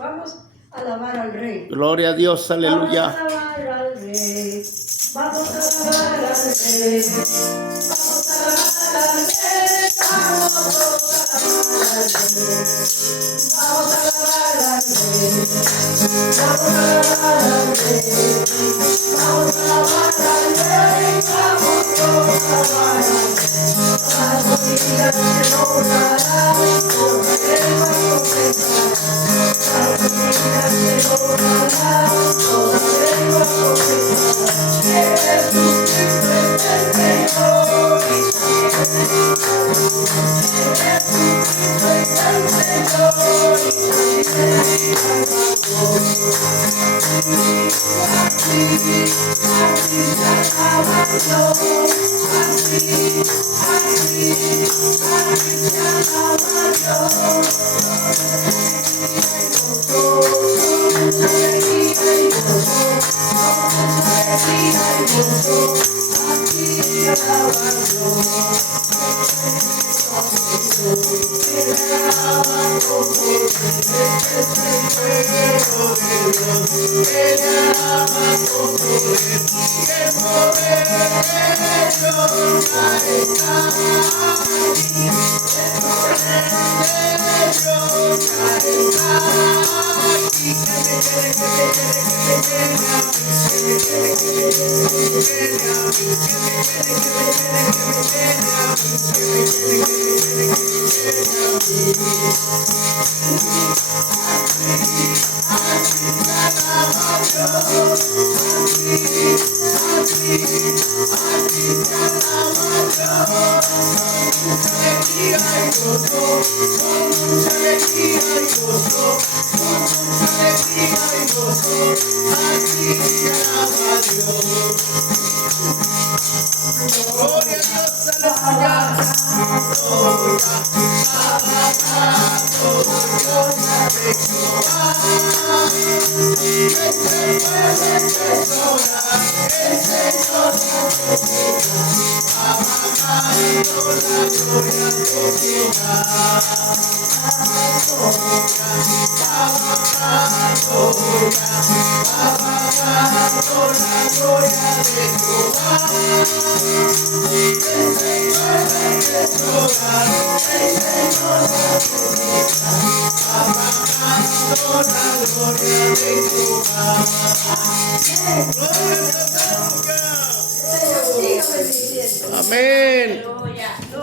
Vamos a alabar al Rey. Gloria a Dios, aleluya. Vamos a alabar al Rey. Vamos a alabar al Rey. Vamos a alabar al Rey. Vamos a alabar al Rey. Vamos a alabar al Rey. Vamos a alabar al Rey. Vamos a alabar al Rey. Las rodillas se doblarán, toda lengua confesará. Las rodillas se doblarán, toda lengua confesará. Que Jesucristo es el Señor. Que Jesucristo es el Señor. Así se alaba Dios. Así se alaba Dios. Alegría y gozo, alegría y gozo, así se alaba Dios. Se alaba con poder, es el Cordero de Dios. Se alaba con poder, y el poder de Dios caerá aquí. El poder de Dios caerá aquí. Amén.